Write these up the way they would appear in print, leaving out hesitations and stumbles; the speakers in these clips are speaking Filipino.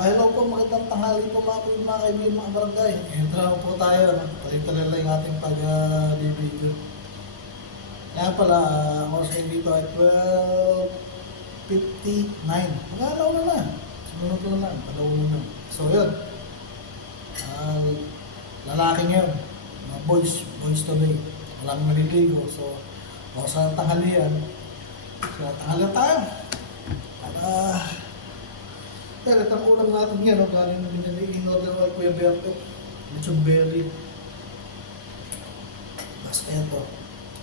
Hello po, magandang tanghali po mga kaibigan, mga barangay. Entra po tayo, palitan lang yung ating pag-video. Kaya pala, oras kayo dito ay 12:59. Mag-alaw na lang. Sumunod ko na lang, palaw na. So yun, lalaki ngayon, mga boys today. Walang maliligo, so oras na tanghalian. So tanghalian tayo. Pero itong ulam natin yan, galing na binili in-order ko Kuya Berto. Lechon berry. Basta ito.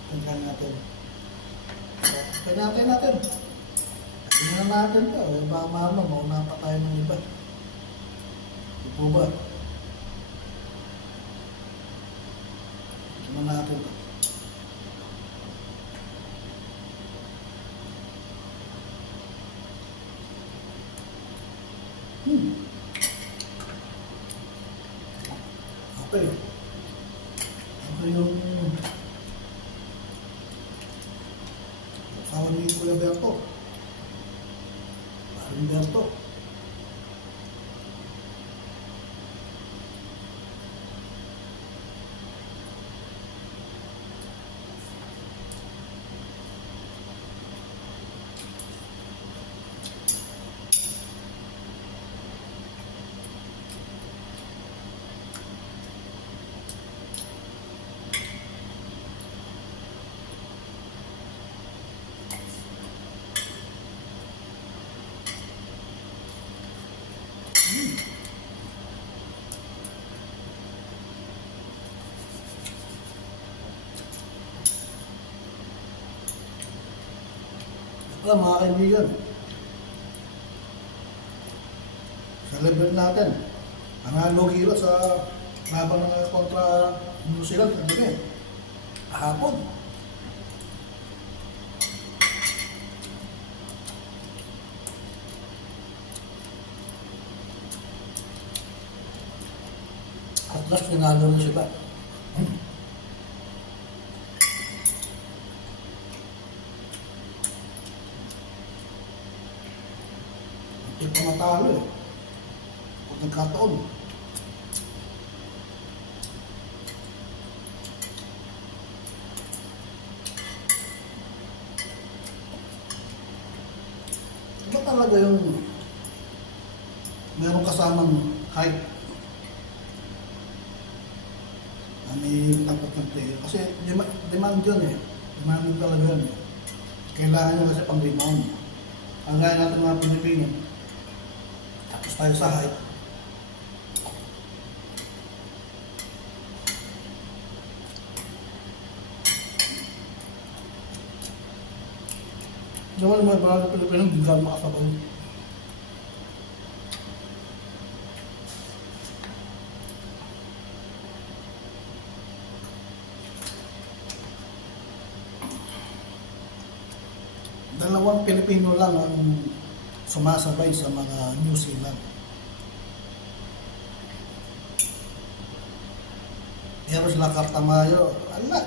Tingnan natin. Pinatay natin. Tingnan natin ito. Baka mama, mauna pa tayo ng iba. Ito po ba? Tingnan natin ito. Okay. Okay yung kawan ni Kuya Berto. Paring Berto. Mga kaibigan, celebrate natin ang logiro sa laban ng kontra New Zealand kagabi, hapon. At last, nanalo rin sila. Hindi pa matalo eh. Kung nagkataon. Iba talaga yung meron kasamang height na may dapat ng player. Kasi demand yun eh. Demand talaga yun eh. Kailangan nyo kasi pang rebound. Ang gaya natin mga Pilipino, tapos tayo sa height. Diyan mga barang Pilipino, hindi gano'n makasabay. Dalawang Pilipino lang ang sumasabay sa mga New Zealand. Pero sila Cartamayo, ala.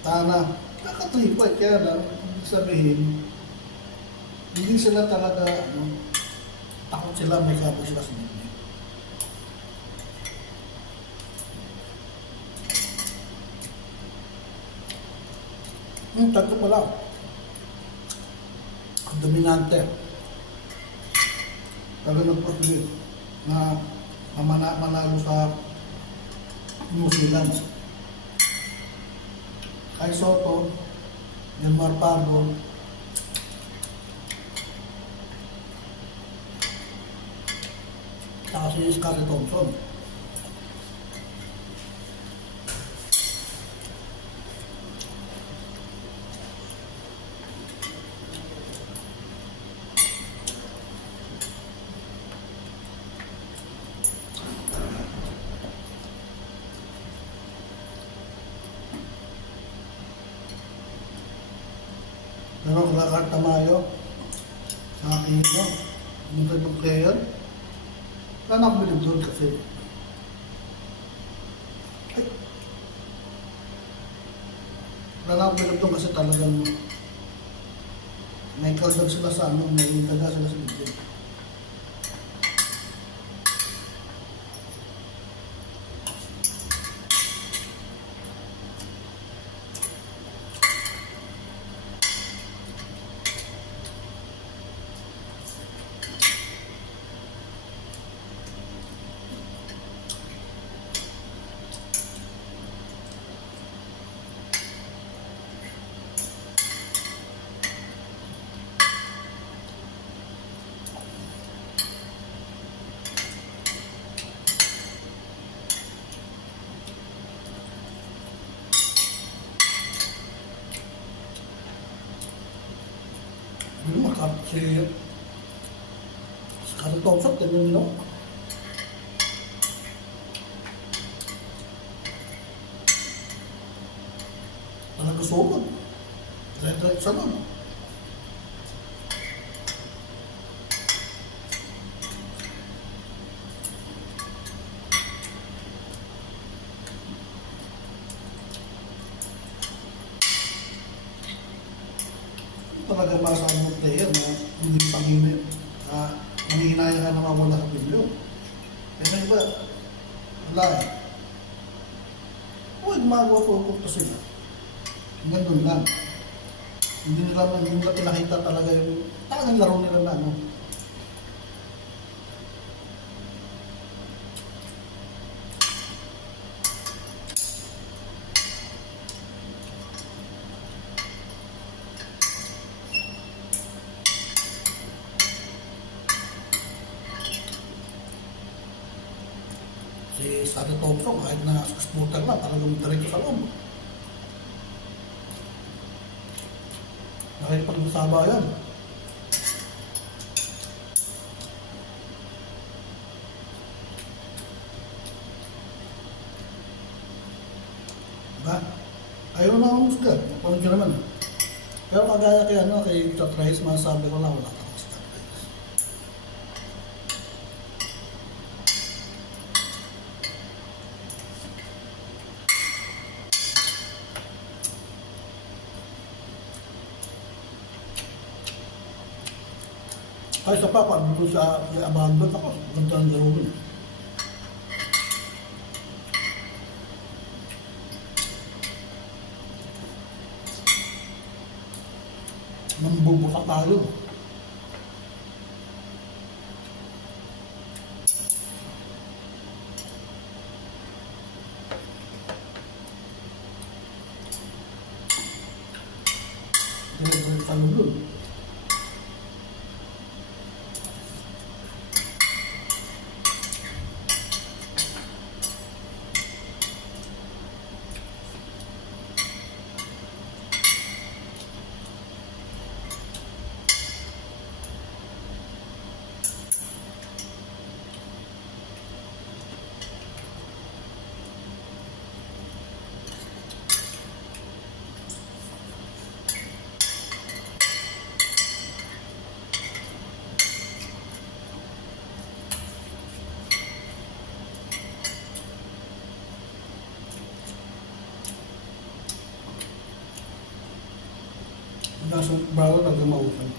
Tana, nakatripay, kaya lang, sabihin, hindi sila talaga, takot sila, may kabo sila sa nila. Tatlo pa lang. Ang dominante. Talaga nagpatuloy na manalo sa New Zealand. Kay Soto, Delmar Pardo, saka si Scarlett Thompson. Pero kung Cartamayo sa akin, yung type player, wala akong bilib doon kasi wala akong bilib doon kasi talagang may kaldag sila sa ano, may daga sila sa bilib. si Kari Thompson, tingnan nyo. Talaga sugod. Diretso nun. Talaga masasabi ng player na hindi panghinit, na nangihinaya ka na mawala sa pilyo. Kasi iba, wala eh. Huwag gumagawa po sila. Hanggang doon lang. Hindi nila pinakita talaga yung talagang laro nila na ano. Si Kari Thompson, kahit na scooter na, talagang diretso sa loob. Nakipag-usaba yan. Diba? Ayaw na akong musga. Napanood nyo naman. Pero kagaya kay Chat Rice, masasabi ko lang wala ka. Ay, sa pa, pag dito sa abandon ako, ganda ng gawin. Mambubuka tayo. Hindi na doon. Nasa bawal na gumausan.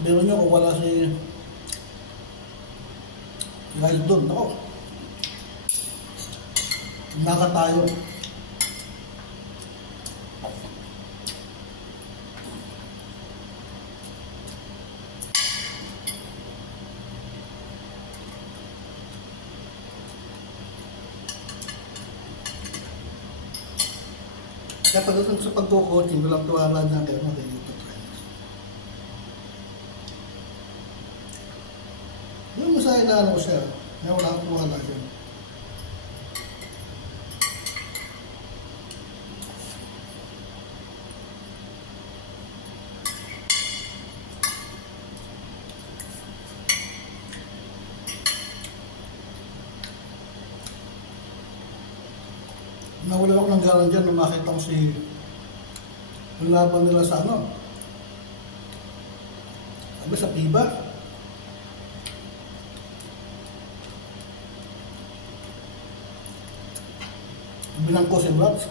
Pero nyo kung wala si Riley doon, ako. Naka tayo. Kaya pagdating sa pagko-coaching, walang tuwala niya kayo mga YouTube friends. Yung masaya na ano ko siya, kaya wala akong tuwala siya. Nawala ako ng galang dyan nung makita ko si yung laban nila sa ano. Sabi sa Piba. Binangko si Brats.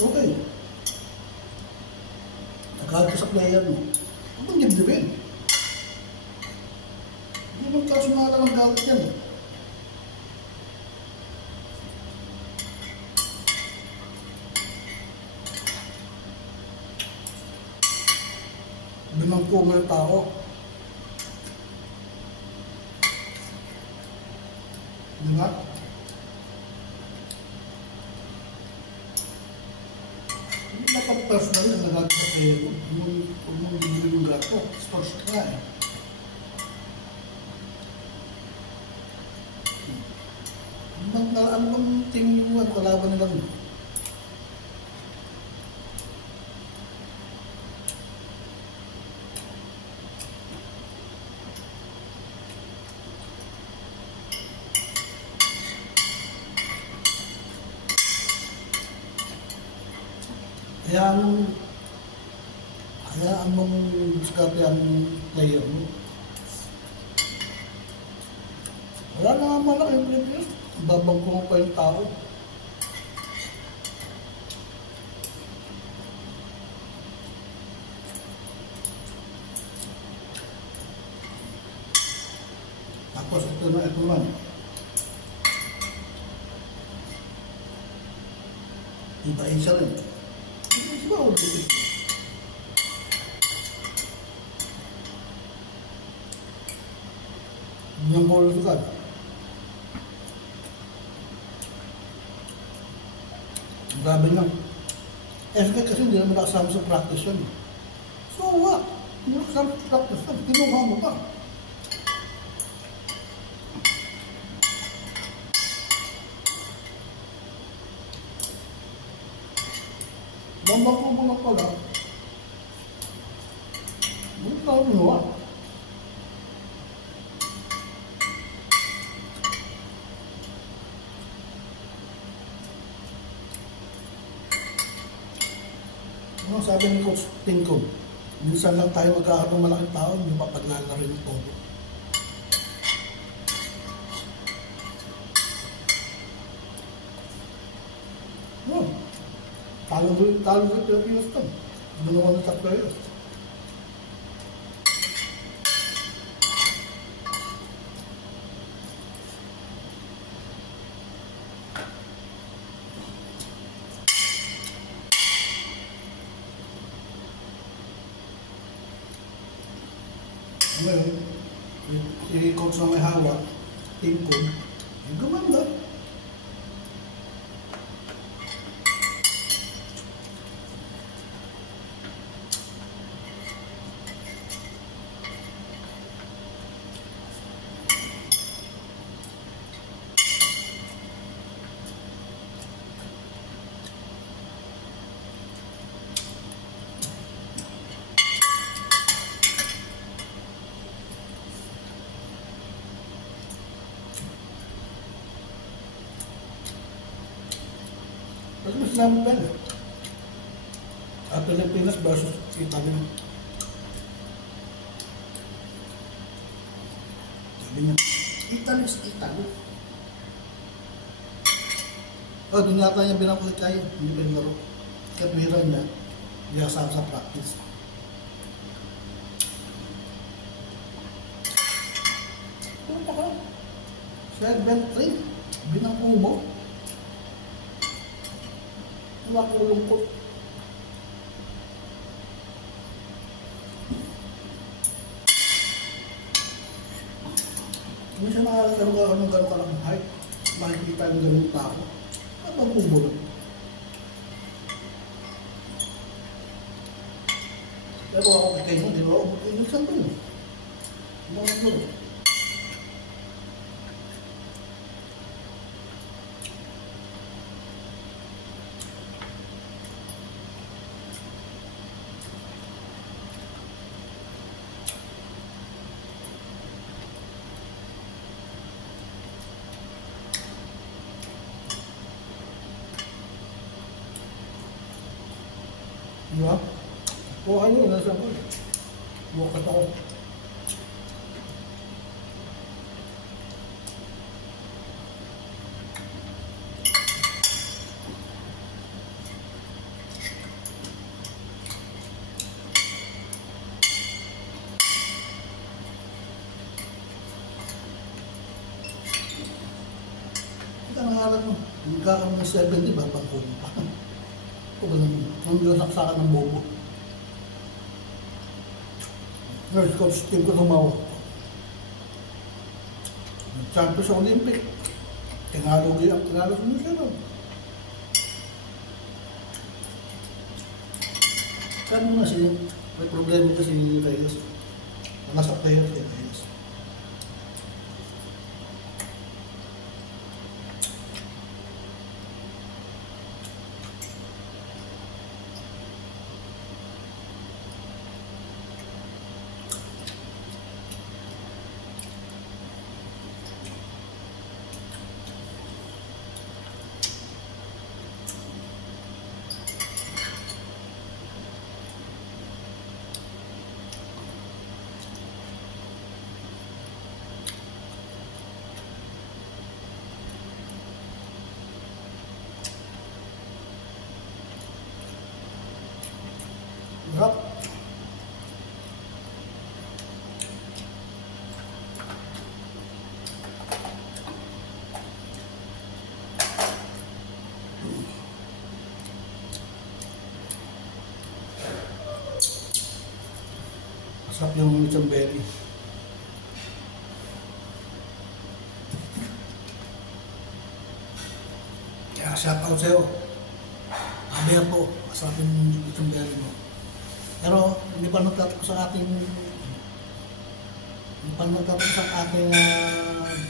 Okay. Nagalit sa player mo. Huwag mong dibdibin. Hindi mo kasunala ng galit yan eh. Binangko mo yung tao. Diba? dapat personal na nagagawa sa player ko. Kung mong binili yung gato, sports ka eh. Ano bang team yung kalaban nilang mo? Hayaan mong diskarte ang player mo. Wala na nga malaking player. Babang ko pa yung tao. Tapos ito naman. Ibain siya rin. Iba o dito. Yung ball ito ka. Grabe lang. Kasi hindi naman nakasama sa practice yun. So what? Hindi nakasama sa practice yun. Kinuha mo pa. Bambang ko mga pala. Hindi ka kinuha. Sabi ni Coach Tinko, minsan lang tayo magkakaroon ng malaking tao, hindi mapaglalaro yung todo. Talo sa Pilipinas ito. Ginawa ng sa players. Ngayon, si coach na may hawak, team ko, ay gumanda. Mas mas namin ba? Pilipinas versus Italy. Sabi niya, Italy is Italy. Doon yata niya binakulit kayo. Hindi ba nilaro? Kapira niya, hindi kasama sa practice. Ano pa ka? 7-3, binakulo mo. Wala ko lungkot. Hindi siya nakakagawa ka ng gano'ng kalang height. Makikita ng gano'ng tao. At magbubulat. Pero ako kitay mo, di ba ako magkinig sa ito. Mga ito. Diba? Kuha nyo, nasa ko. Bukat ako. Ito nangalan mo. Hindi ka kami ng 70, babang kulo pa. Ito ba naman? Nung nasaksakan ng bobo. Nurse coach team ko tumawag. Nag-champion sa Olympic. Tinalo mo siya nun. Kano mo na siya, may problema kasi si Reyes. Nasa player si Reyes. Sarap. Masarap yung lechon belly. Kaya shout out sa'yo. Abi po, masarap yung lechon belly mo. Pero hindi pa nagtatapos ang ating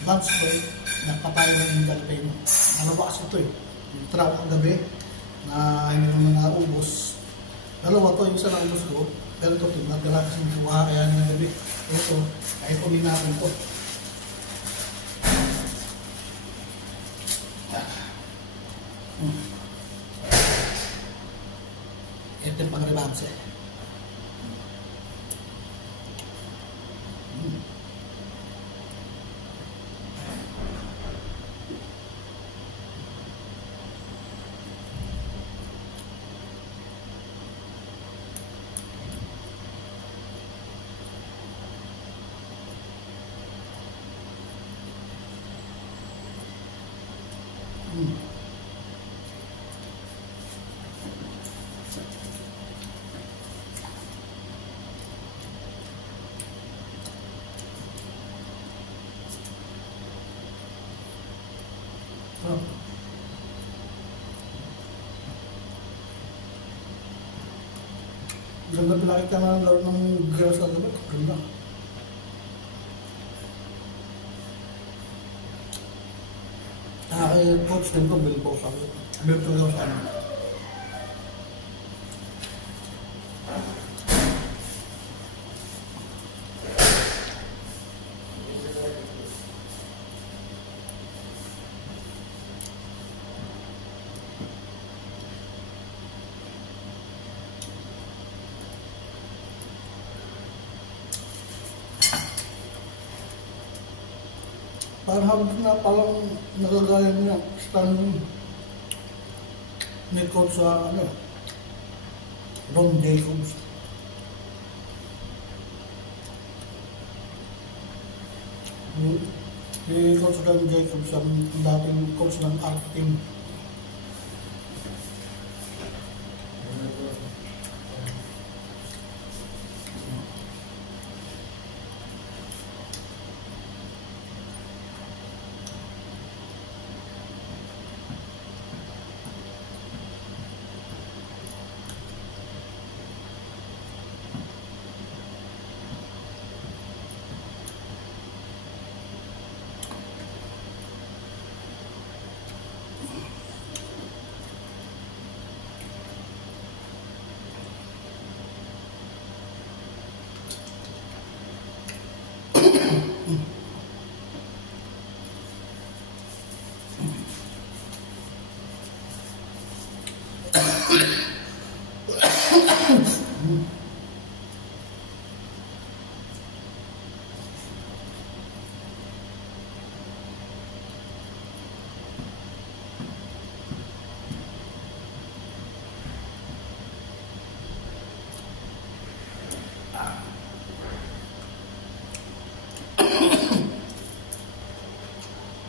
lunch break. Nagpatayo na yung jalapeno. Ano ba kasi ito eh? Yung travel ang gabi na hindi naman naubos. Dalawa to, yung isa naubos ko. Pero ito, nagdala kasi yung kuha kaya ng gabi. Ito, kahit ulit natin ito. Ito yung pang-rebanse. Ganda pinakita na ng laro ng girls na gabi. Ganda. Kaya coach din ko, Bilbo sa akin. Bilbo daw sa akin. Parang habang na palang nagagaya niya stand ni coach sa Ron Jacobs. Si coach Ron Jacobs ang dating coach ng art team.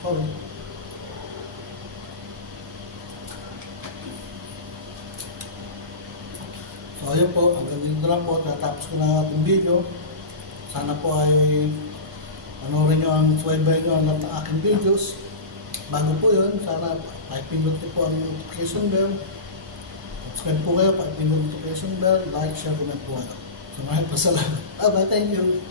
Sorry. So ayun po, hanggang dito lang po, tatapos ko na ating video. Sana po ay panoorin nyo ang suwaybay nyo ang lahat ng aking videos. Bago po yun, sana pindot po ang notification bell. At Subscribe po kayo, pa-pindot notification bell, like, share, comment po kayo. So maraming pasalamat. Bye, thank you.